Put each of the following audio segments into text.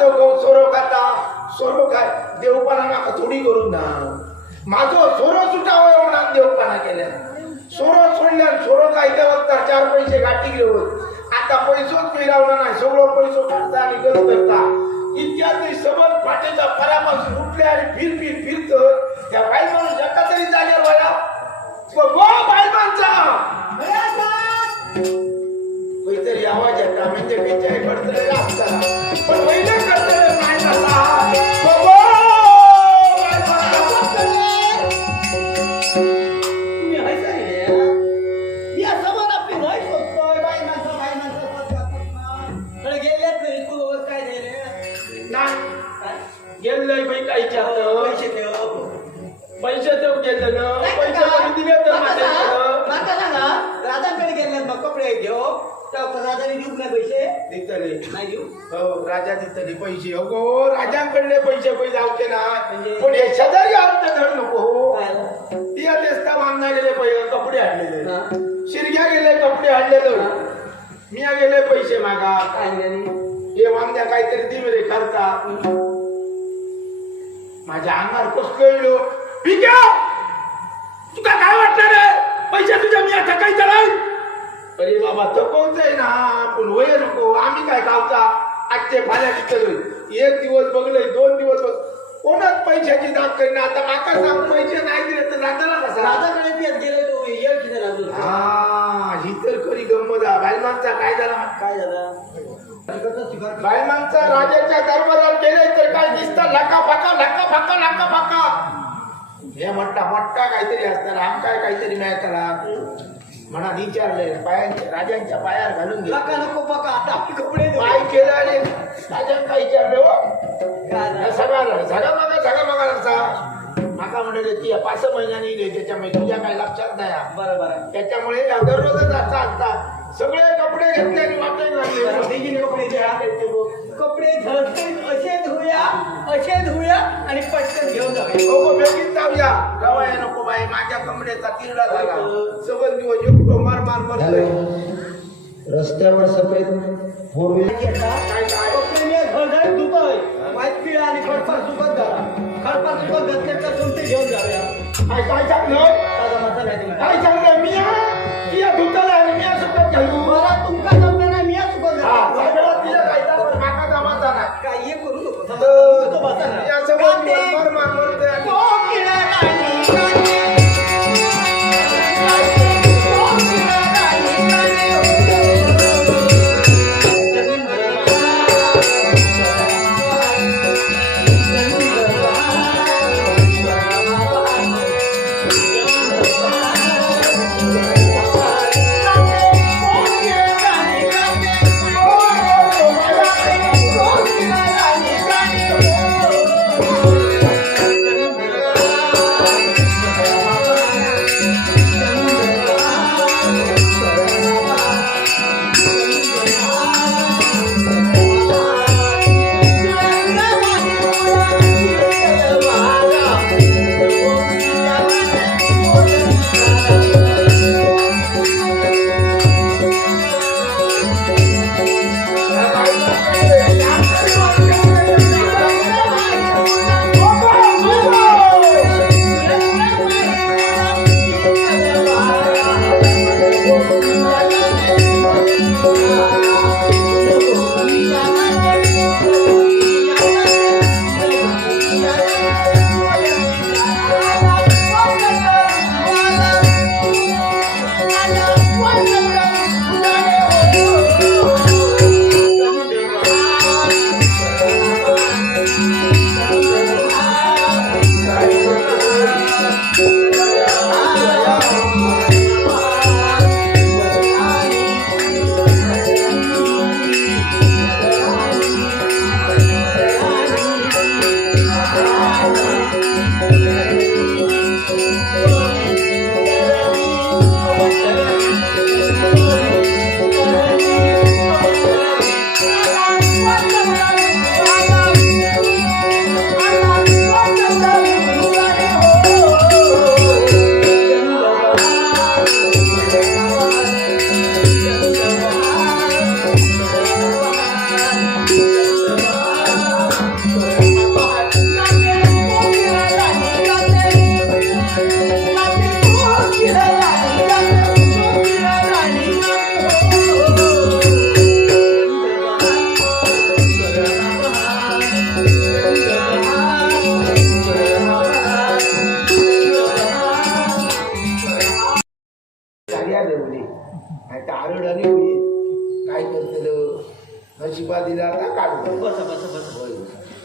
माझं गो सोरो खाता सोरो काय देवपणा नाका थोडी करून ना माझो सोरो सुटावं म्हणून देवपणा केल्या सोरो सोडल्या सोरो काय देवता 4 पैसे गाठी घेऊन आता पैसोच मिळवला नाही सगळं पैसो करता आणि गरज करता इत्यादी सबल फाटेच्या फरापासून उठले आणि फिरत त्या बाई माणूस एका तरी जागेवर वळा गो बाई माणसा काहीतरी आवाज येता म्हणजे बिचारे कडतले लागता पण पहिले कडतले नाही झाला गो बाई माणसा तुम्ही हायसा रे मी असं मला आपली नाही शोधतोय बाई माणसं कडे गेलेत नाही तू काय रे नाही गेलंय बाई काय पैसे ठेव पैसे देऊ गेलं ना पैसे कोणी दिले तर माझ्याकडं माका सांगा राजांकडे गेले मग कपडे घेऊ त्या राजाने देऊ नाही पैसे दितले नाही देऊ हो राजा दितले पैसे हो राजांकडले पैसे जाऊचे ना म्हणजे? पण हे शेजारी अर्थ धड नको हो काय ती तेस्ता बांधना गेले पैसे कपडे आणलेले हा शिरग्या गेले कपडे आणलेले मिया गेले पैसे मागा काय नाही हे वांद्या काहीतरी दिवे करता माझ्या अंगावर कसलो पिक्या तुका काय वाटणार रे पैसे तुझ्या मी आता काही चलाय अरे बाबा थकवतोय ना पण होय नको आम्ही काय खावता आजचे फाल्या विकलोय 1 दिवस बघलोय 2 दिवस कोणाच पैशाची दात करीना आता माका सांग पैसे नाही दिले तर राजाला कसा राजाकडे तेच गेले तो ये किती राजू हा ही तर खरी गंमत आहे बायमांचा काय झाला काय झालं बायमांचा राजाच्या दरबारात गेले तर काय दिसतं लका फाका हे मोठा काहीतरी असतात आम काय काहीतरी नाही त्याला म्हणा विचारले पायांच्या राजांच्या पायावर घालून घे नका नको बघा आता आपले कपडे देऊ. पाय केलं आणि राजांना विचारले हो सगळा मागा माका म्हणाले ती 5 महिन्यांनी येईल त्याच्यामुळे तुझ्या काय लक्षात नाही बरं त्याच्यामुळे दररोजच असता सगळे कपडे घेतले आणि वाटले कपडे असे धुया आणि पटकन घेऊन जाऊया बेगीन जाऊया रवाया नको बाई माझ्या कमरेचा तिरडा झाला सगळं दिवस एकटो मार रस्त्यावर सफेद फोर व्हीलर कपडे मी घरघर धुतोय वाईट पिळा आणि खडपार सुकत घातले तर कोणते घेऊन जाऊया काय सांगलं माझा नाही काय सांगलं मी धुतला आणि मी सुकत घालू बरं तुमका जमलं नाही मी सुकत सगळं तिला काय माका जमाचा नाही काय हे करू नको या सगळं मार म्हणतोय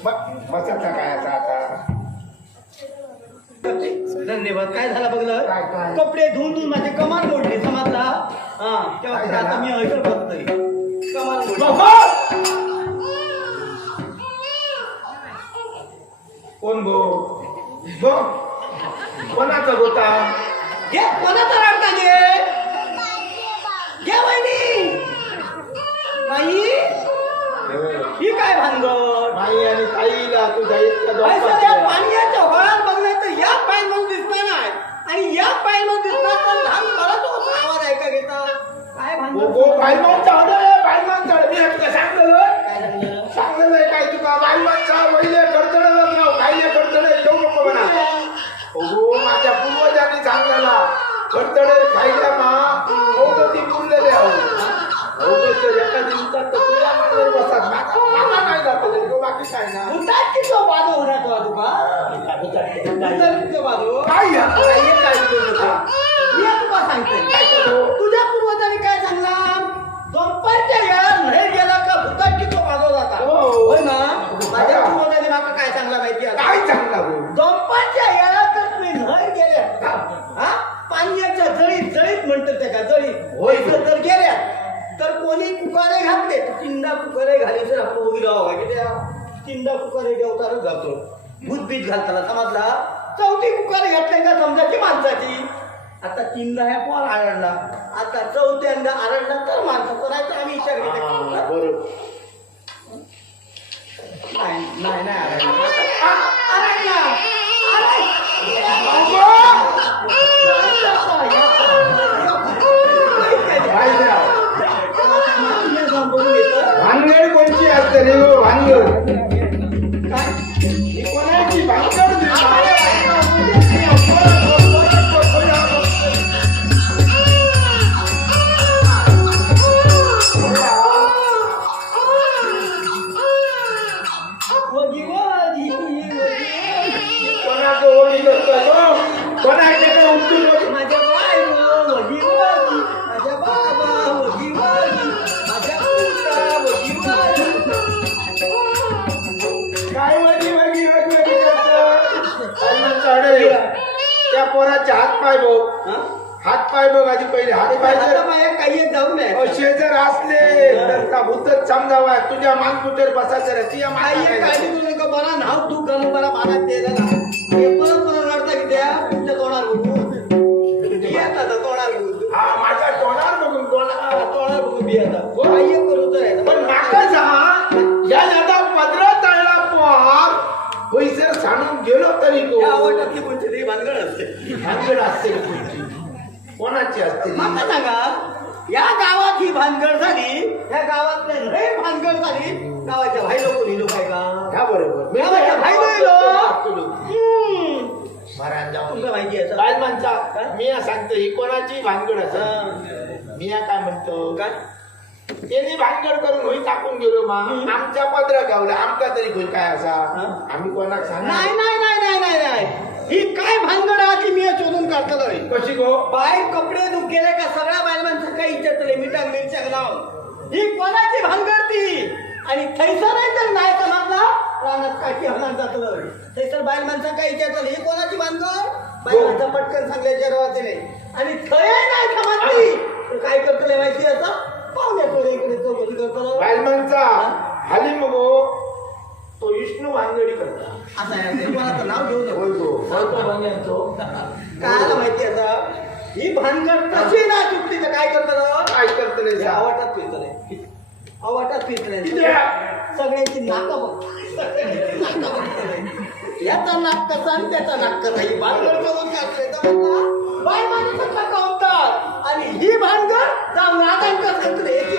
बसाचा काय आता धन्यवाद. काय झालं बघलं काय? कपडे धुवून माझे कमाल मोडले समजला. हा तेव्हा काय आता झालं? मी ऐकत बघतोय कमाल मोडली. बाबा! कोण गो कोणाचा होता घे कोणाचा रडता घे वहिनी नाही ही काय भानगड नाही आणि ताईला तुझ्या इतक्या काय दोस्ताच्या- सगळ्या पाण्याच्या होळात बघणार तर या पाय म्हणून दिसणार नाही आणि या पाय म्हणून दिसणार तर लहान परत होता आवाज ऐका घेता काय भानगड बायमानचा ऑर्डर बायमानचा मी हक्क सांगलेलं काय झालं सांगलेलं काय तुका बायमानचा वहिले खडखडत राव खायले खडखड येऊ नको म्हणा हो माझ्या पूर्वजांनी सांगलेला खडखडे खायला मा ती पुरलेले आहो एका दिवसात तर तुझ्या मांडीवर बसतात मामा नाही जात तो बाकी काय ना उठात की तो बाजू होणार तो तुका बाजू काय हे काय मी तुला सांगते काय करू तुझ्या पूर्वजांनी काय सांगला दोनपारच्या यार नाही गेला का भूतात की तो बाजू जाता हो. होय ना माझ्या पूर्वजांनी माका काय सांगला माहिती आहे काय सांगला भाऊ दोनपारच्या यार तर तुम्ही नाही गेले हा पाण्याच्या जळीत जळीत म्हणतात त्या का जळीत होय. तर गेल्या तर कोणी कुकारे घातले चिंदा कुकारे घाली सर आपण उभी राहावं की त्या चिंदा कुकारे जेवताना घालतो भूतबीत घालताना समजला चौथी कुकारे घातल्या का समजायची माणसाची आता चिंदा ह्या पोर आरडला आता चौथ्यांदा आरडला तर माणसाचं नाही तर आम्ही विचार केला बरोबर नाही नाही नाही आरडला आरडला काय द्या बघून येतं भानगड कोणची असते रे हो भानगड काय ही कोणाची भानगड कोणाचं होळी करतो कोणाचे काय उपयोग माझ्या बायको वगी वगी माझ्या बाबा वगी वगी माझ्या पुता वगी वगी काय वगी वगी वगी वगी चढे त्या पोराचे हात पाय बघ हात पाय बघ आधी पहिले हात पाय आता जर माझ्या काही जाऊ नये असे जर असले तर का भूतच समजावा तुझ्या मानकुटेर बसायचं रे तुझ्या काही मागे काळजी करू नका बरा नाव तू गण बरा मानात ते झाला हे परत परत रडता की त्या तुमच्या तोंडावर बघू येत आता तोंडावर बघू हा माझ्या तोंडावर बघून तोंडावर बघू बी आता काही करू तर पण माका सांग या दादा पदरा तळला पार पैसे सांगून गेलो तरी तो आवडतात कोणती तरी भानगड असते भानगड असते रे तुमची. कोणाची असते मला सांगा या गावात ही भानगड झाली या गावात लय भानगड झाली गावाच्या भाई लोक लिहिलो काय का ह्या बरोबर गावाच्या भाई लिहिलो महाराज जाऊन तुमचं माहिती आहे काय म्हणता मी सांगतो ही कोणाची भानगड असं मी काय म्हणतो काय त्यांनी भानगड करून होई टाकून गेलो मा आमच्या पदरा गावला आमका तरी होई काय असा आम्ही कोणाक नाही सांगणार नाही नाही नाही नाही नाही ही काय भानगड आहे ती मी शोधून काढतलोय कशी गो बाहेर कपडे धुक गेले का सगळ्या बायलांचं काही इच्छा मिठा मिरच्या नाव ही कोणाची भानगड ती आणि थैसर नाही समजला रानात काठी हनात जातलं थैसर बायल माणसं काही इच्छा ही कोणाची भानगड बायल माणसं पटकन सांगल्याच्या रवाचे नाही आणि थय नाही समजली तर काय करतले माहिती असं पाहुण्याकडे इकडे चौकशी करतो बायलमानचा हाली मग तो विष्णू भानगडी करता असं आहे कोणाचं नाव घेऊ नको बोलतो भांग्यांचो काय माहिती आता ही भानगड कशी ना चुकली तर काय करतात काय करतले हे आवाटात फिरतले आवाटात फिरतले सगळ्यांची नाका बघ सगळ्यांची नाका बघ याचा नाक कसा आणि त्याचा नाक कसा ही भानगड करून काढले तर बाय माणसं का होतात आणि ही भानगड जाऊन राधांक सांगते